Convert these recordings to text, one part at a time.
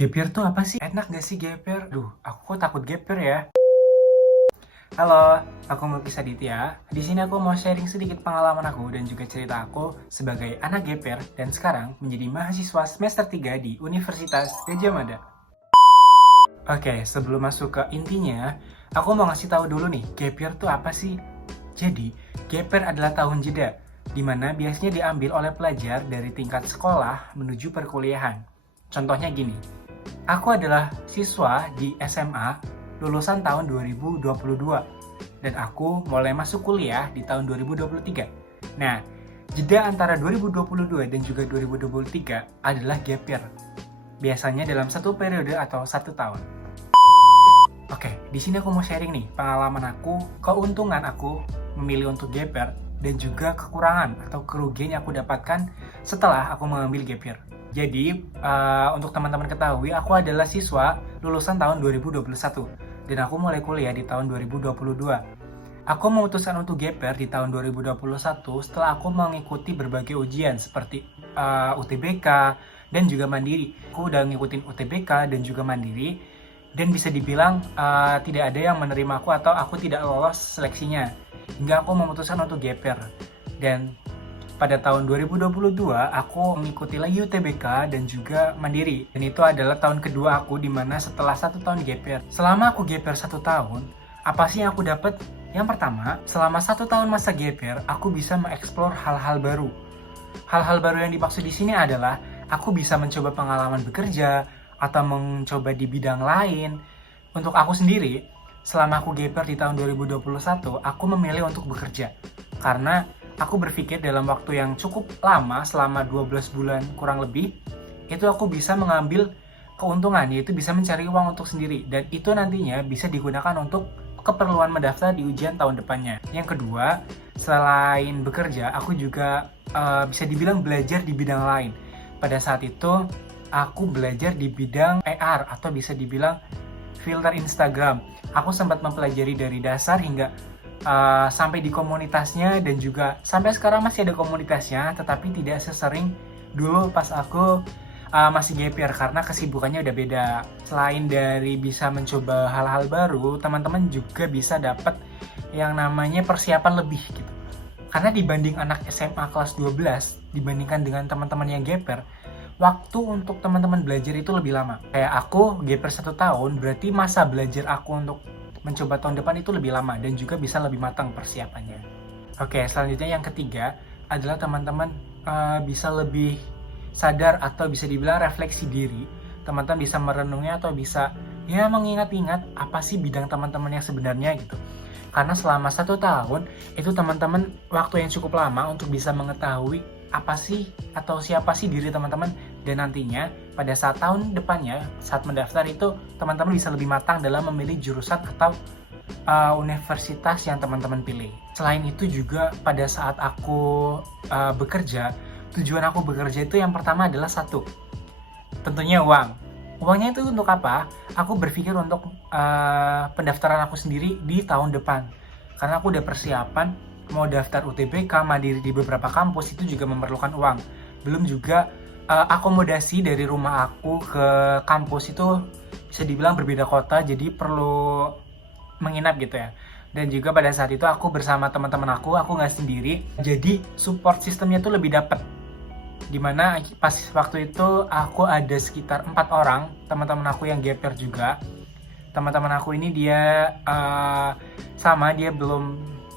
Gap year tuh apa sih? Enak gak sih gap year? Duh, aku kok takut gap year ya. Halo, aku Mulki Saditya. Di sini aku mau sharing sedikit pengalaman aku dan juga cerita aku sebagai anak gap year dan sekarang menjadi mahasiswa semester 3 di Universitas Gadjah Mada. Oke, sebelum masuk ke intinya, aku mau ngasih tahu dulu nih, gap year tuh apa sih? Jadi, gap year adalah tahun jeda, di mana biasanya diambil oleh pelajar dari tingkat sekolah menuju perkuliahan. Contohnya gini, aku adalah siswa di SMA lulusan tahun 2022 dan aku mulai masuk kuliah di tahun 2023. Nah, jeda antara 2022 dan juga 2023 adalah gap year. Biasanya dalam satu periode atau satu tahun. Oke, di sini aku mau sharing nih pengalaman aku, keuntungan aku memilih untuk gap year dan juga kekurangan atau kerugian yang aku dapatkan setelah aku mengambil gap year. Jadi, untuk teman-teman ketahui, aku adalah siswa lulusan tahun 2021 dan aku mulai kuliah di tahun 2022. Aku memutuskan untuk gap year di tahun 2021 setelah aku mengikuti berbagai ujian seperti UTBK dan juga mandiri. Aku udah ngikutin UTBK dan juga mandiri dan bisa dibilang tidak ada yang menerima aku atau aku tidak lolos seleksinya. Hingga aku memutuskan untuk gap year. Dan pada tahun 2022, aku mengikuti lagi UTBK dan juga mandiri. Dan itu adalah tahun kedua aku di mana setelah 1 tahun gap year. Selama aku gap year 1 tahun, apa sih yang aku dapat? Yang pertama, selama 1 tahun masa gap year, aku bisa mengeksplor hal-hal baru. Hal-hal baru yang dimaksud di sini adalah aku bisa mencoba pengalaman bekerja atau mencoba di bidang lain. Untuk aku sendiri, selama aku gap year di tahun 2021, aku memilih untuk bekerja. Karena aku berpikir dalam waktu yang cukup lama, selama 12 bulan kurang lebih, itu aku bisa mengambil keuntungan, yaitu bisa mencari uang untuk sendiri. Dan itu nantinya bisa digunakan untuk keperluan mendaftar di ujian tahun depannya. Yang kedua, selain bekerja, aku juga bisa dibilang belajar di bidang lain. Pada saat itu, aku belajar di bidang AR atau bisa dibilang filter Instagram. Aku sempat mempelajari dari dasar hingga sampai di komunitasnya dan juga sampai sekarang masih ada komunitasnya, tetapi tidak sesering dulu pas aku masih gap year karena kesibukannya udah beda. Selain dari bisa mencoba hal-hal baru, teman-teman juga bisa dapat yang namanya persiapan lebih gitu. Karena dibanding anak SMA kelas 12 dibandingkan dengan teman-teman yang gap year, waktu untuk teman-teman belajar itu lebih lama. Kayak aku gap year 1 tahun, berarti masa belajar aku untuk mencoba tahun depan itu lebih lama dan juga bisa lebih matang persiapannya. Oke, selanjutnya yang ketiga adalah teman-teman bisa lebih sadar atau bisa dibilang refleksi diri. Teman-teman bisa merenungi atau bisa ya mengingat-ingat apa sih bidang teman-teman yang sebenarnya gitu. Karena selama 1 tahun itu teman-teman waktu yang cukup lama untuk bisa mengetahui apa sih atau siapa sih diri teman-teman, dan nantinya pada saat tahun depannya saat mendaftar itu teman-teman bisa lebih matang dalam memilih jurusan atau universitas yang teman-teman pilih. Selain itu juga pada saat aku bekerja, tujuan aku bekerja itu yang pertama adalah satu, tentunya uang. Uangnya itu untuk apa? Aku berpikir untuk pendaftaran aku sendiri di tahun depan. Karena aku udah persiapan mau daftar UTBK mandiri di beberapa kampus, itu juga memerlukan uang. Belum juga akomodasi dari rumah aku ke kampus itu bisa dibilang berbeda kota, jadi perlu menginap gitu ya. Dan juga pada saat itu aku bersama teman-teman aku nggak sendiri, jadi support sistemnya tuh lebih dapet. Dimana pas waktu itu aku ada sekitar 4 orang teman-teman aku yang gap year juga. Teman-teman aku ini dia dia belum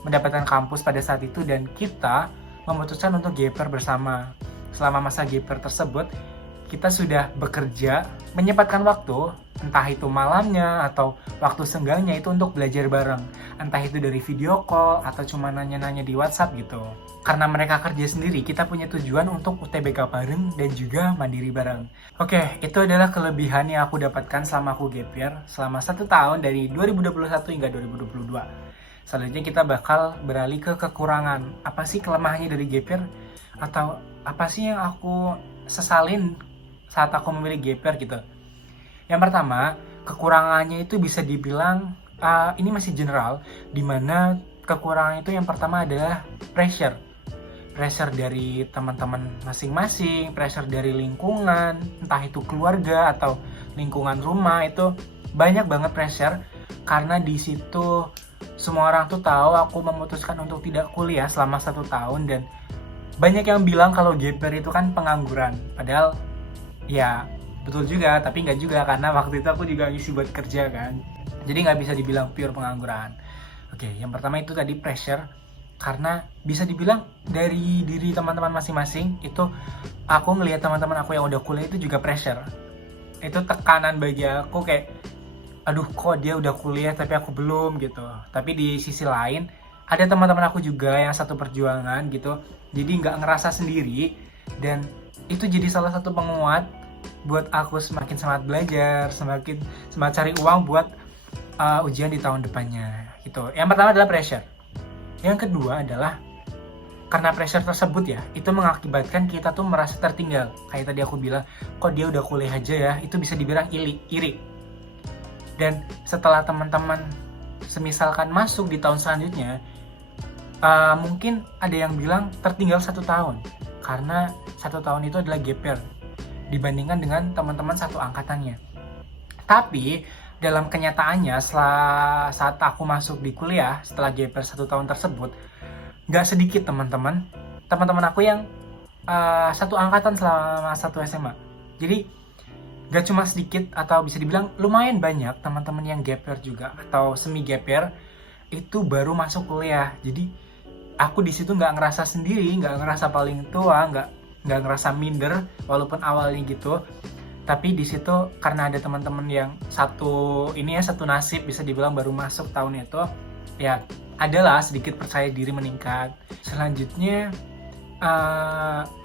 mendapatkan kampus pada saat itu dan kita memutuskan untuk gap year bersama. Selama masa gap year tersebut, kita sudah bekerja, menyempatkan waktu, entah itu malamnya atau waktu senggangnya itu untuk belajar bareng. Entah itu dari video call atau cuma nanya-nanya di WhatsApp gitu. Karena mereka kerja sendiri, kita punya tujuan untuk UTBK bareng dan juga mandiri bareng. Oke, itu adalah kelebihan yang aku dapatkan selama aku gap year, selama 1 tahun dari 2021 hingga 2022. Selanjutnya kita bakal beralih ke kekurangan. Apa sih kelemahannya dari gap year? Atau apa sih yang aku sesalin saat aku memilih gap year gitu? Yang pertama, kekurangannya itu bisa dibilang ini masih general, dimana kekurangan itu yang pertama adalah pressure dari teman-teman masing-masing, pressure dari lingkungan, entah itu keluarga atau lingkungan rumah itu banyak banget pressure, karena di situ semua orang tuh tahu aku memutuskan untuk tidak kuliah selama 1 tahun, dan banyak yang bilang kalau gap year itu kan pengangguran. Padahal ya betul juga, tapi nggak juga, karena waktu itu aku juga ngisi buat kerja kan. Jadi nggak bisa dibilang pure pengangguran. Oke, yang pertama itu tadi pressure, karena bisa dibilang dari diri teman-teman masing-masing itu, aku ngelihat teman-teman aku yang udah kuliah itu juga pressure. Itu tekanan bagi aku, kayak aduh kok dia udah kuliah tapi aku belum gitu. Tapi di sisi lain ada teman-teman aku juga yang satu perjuangan gitu, jadi nggak ngerasa sendiri, dan itu jadi salah satu penguat buat aku semakin semangat belajar, semakin semangat cari uang buat ujian di tahun depannya gitu. Yang pertama adalah pressure. Yang kedua adalah karena pressure tersebut ya, itu mengakibatkan kita tuh merasa tertinggal. Kayak tadi aku bilang, kok dia udah kuliah aja ya, itu bisa dibilang iri. Dan setelah teman-teman semisalkan masuk di tahun selanjutnya, mungkin ada yang bilang tertinggal 1 tahun, karena 1 tahun itu adalah gap year dibandingkan dengan teman-teman satu angkatannya. Tapi dalam kenyataannya, saat aku masuk di kuliah setelah gap year 1 tahun tersebut, nggak sedikit teman-teman aku yang satu angkatan selama satu SMA. Jadi nggak cuma sedikit, atau bisa dibilang lumayan banyak teman-teman yang gap year juga atau semi gap year itu baru masuk kuliah. Jadi aku di situ nggak ngerasa sendiri, nggak ngerasa paling tua, nggak ngerasa minder walaupun awalnya gitu. Tapi di situ karena ada teman-teman yang satu nasib, bisa dibilang baru masuk tahun itu, ya adalah sedikit percaya diri meningkat. Selanjutnya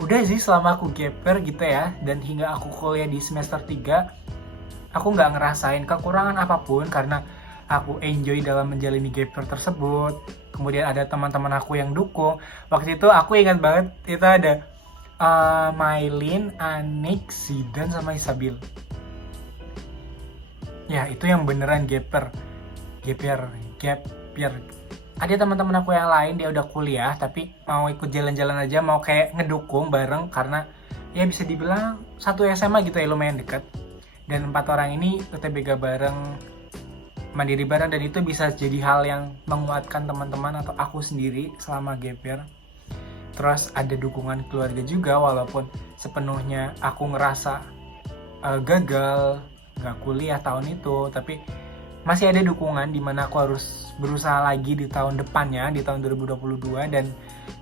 udah sih selama aku gap year gitu ya, dan hingga aku kuliah di semester 3, aku nggak ngerasain kekurangan apapun karena aku enjoy dalam menjalani gap year tersebut. Kemudian ada teman-teman aku yang dukung. Waktu itu aku ingat banget, itu ada Mailin, Anik, Zidan, sama Isabil. Ya itu yang beneran gap year. Ada teman-teman aku yang lain, dia udah kuliah tapi mau ikut jalan-jalan aja, mau kayak ngedukung bareng, karena ya bisa dibilang satu SMA gitu ya, lumayan deket. Dan 4 orang ini UTBK bareng, mandiri bareng, dan itu bisa jadi hal yang menguatkan teman-teman atau aku sendiri selama gap year. Terus ada dukungan keluarga juga, walaupun sepenuhnya aku ngerasa gagal gak kuliah tahun itu, tapi masih ada dukungan di mana aku harus berusaha lagi di tahun depannya, di tahun 2022. Dan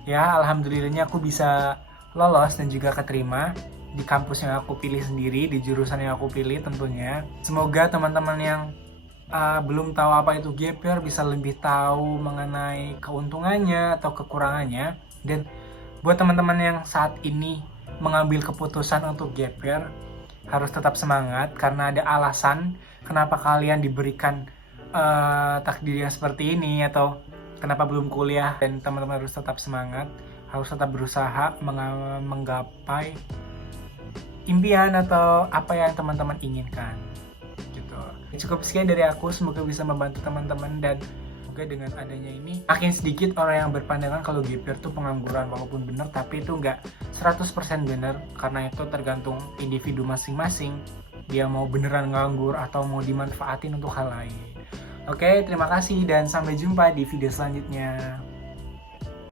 ya alhamdulillahnya aku bisa lolos dan juga keterima di kampus yang aku pilih sendiri, di jurusan yang aku pilih tentunya. Semoga teman-teman yang belum tahu apa itu gap year bisa lebih tahu mengenai keuntungannya atau kekurangannya. Dan buat teman-teman yang saat ini mengambil keputusan untuk gap year, harus tetap semangat, karena ada alasan kenapa kalian diberikan takdir yang seperti ini, atau kenapa belum kuliah. Dan teman-teman harus tetap semangat, harus tetap berusaha menggapai impian atau apa yang teman-teman inginkan gitu. Cukup sekian dari aku, semoga bisa membantu teman-teman, dan semoga dengan adanya ini makin sedikit orang yang berpandangan kalau gap year itu pengangguran. Walaupun benar, tapi itu nggak 100% benar, karena itu tergantung individu masing-masing, dia mau beneran nganggur atau mau dimanfaatin untuk hal lain. Oke, terima kasih dan sampai jumpa di video selanjutnya.